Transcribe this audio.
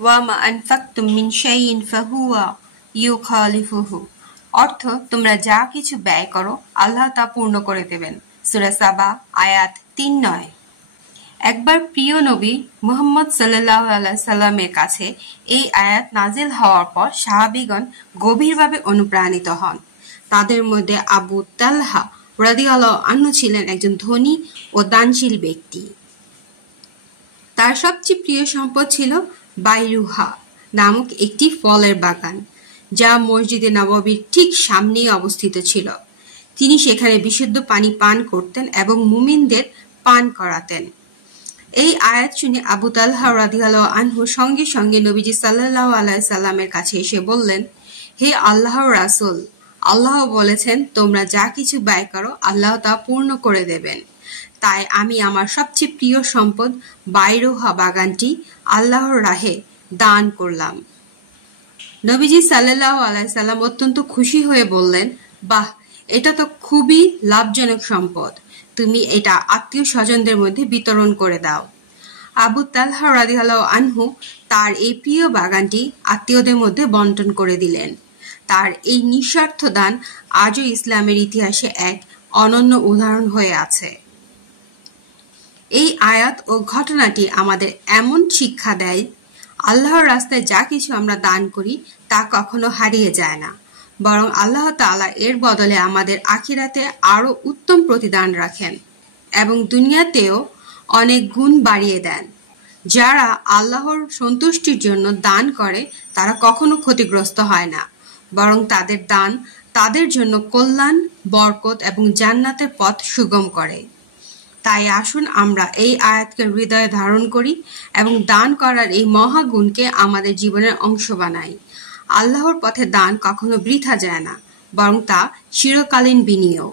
ওয়া মা আনফাকতুম মিন শাইইন ফাহুয়া ইউখালিফুহু। অর্থ, তোমরা যা কিছু ব্যয় করো আল্লাহ তা পূর্ণ করে দেবেন। সূরা সাবা আয়াত ৩-৯। একবার প্রিয় নবী মুহাম্মদ সাল্লাল্লাহু আলাইহি সাল্লামের কাছে এই আয়াত নাজিল হওয়ার পর সাহাবীগণ গভীরভাবে অনুপ্রাণিত হন। তাদের মধ্যে আবু তালহা রাদিয়াল্লাহু আনহু ছিলেন একজন ধনী ও দানশীল ব্যক্তি। তার সবচেয়ে প্রিয় সম্পদ ছিল বাইরুহা নামক একটি ফলের বাগান, যা মসজিদে নববীর ঠিক সামনেই অবস্থিত ছিল। তিনি সেখানে বিশুদ্ধ পানি পান করতেন এবং মুমিনদের পান করাতেন। এই আয়াত শুনে আবু তালহা রাদিয়াল্লাহু আনহু সঙ্গে সঙ্গে নবীজি সাল্লাল্লাহু আলাইহি সাল্লামের কাছে এসে বললেন, হে আল্লাহর রাসূল, আল্লাহ বলেছেন তোমরা যা কিছু ব্যয় করো আল্লাহ তা পূর্ণ করে দেবেন। তাই আমি আমার সবচেয়ে প্রিয় সম্পদ বাইরুহা বাগানটি আল্লাহর রাহে দান করলাম। নবীজি সাল্লাল্লাহু আলাইহি সাল্লাম অত্যন্ত খুশি হয়ে বললেন, বাহ, এটা তো খুবই লাভজনক সম্পদ, তুমি এটা আত্মীয় স্বজনদের মধ্যে বিতরণ করে দাও। আবু তালহা রাদিয়াল্লাহু আনহু তার এই প্রিয় বাগানটি আত্মীয়দের মধ্যে বন্টন করে দিলেন। তার এই নিঃস্বার্থ দান আজও ইসলামের ইতিহাসে এক অনন্য উদাহরণ হয়ে আছে। এই আয়াত ও ঘটনাটি আমাদের এমন শিক্ষা দেয়, আল্লাহর রাস্তায় যা কিছু আমরা দান করি তা কখনো হারিয়ে যায় না, বরং আল্লাহ তাআলা এর বদলে আমাদের আখিরাতে আরো উত্তম প্রতিদান রাখেন এবং দুনিয়াতেও অনেক গুণ বাড়িয়ে দেন। যারা আল্লাহর সন্তুষ্টির জন্য দান করে তারা কখনো ক্ষতিগ্রস্ত হয় না, বরং তাদের দান তাদের জন্য কল্যাণ, বরকত এবং জান্নাতের পথ সুগম করে। তাই আসুন আমরা এই আয়াতকে হৃদয়ে ধারণ করি এবং দান করার এই মহাগুণকে আমাদের জীবনের অংশ বানাই। আল্লাহর পথে দান কখনো বৃথা যায় না, বরং তা চিরকালীন বিনিয়োগ।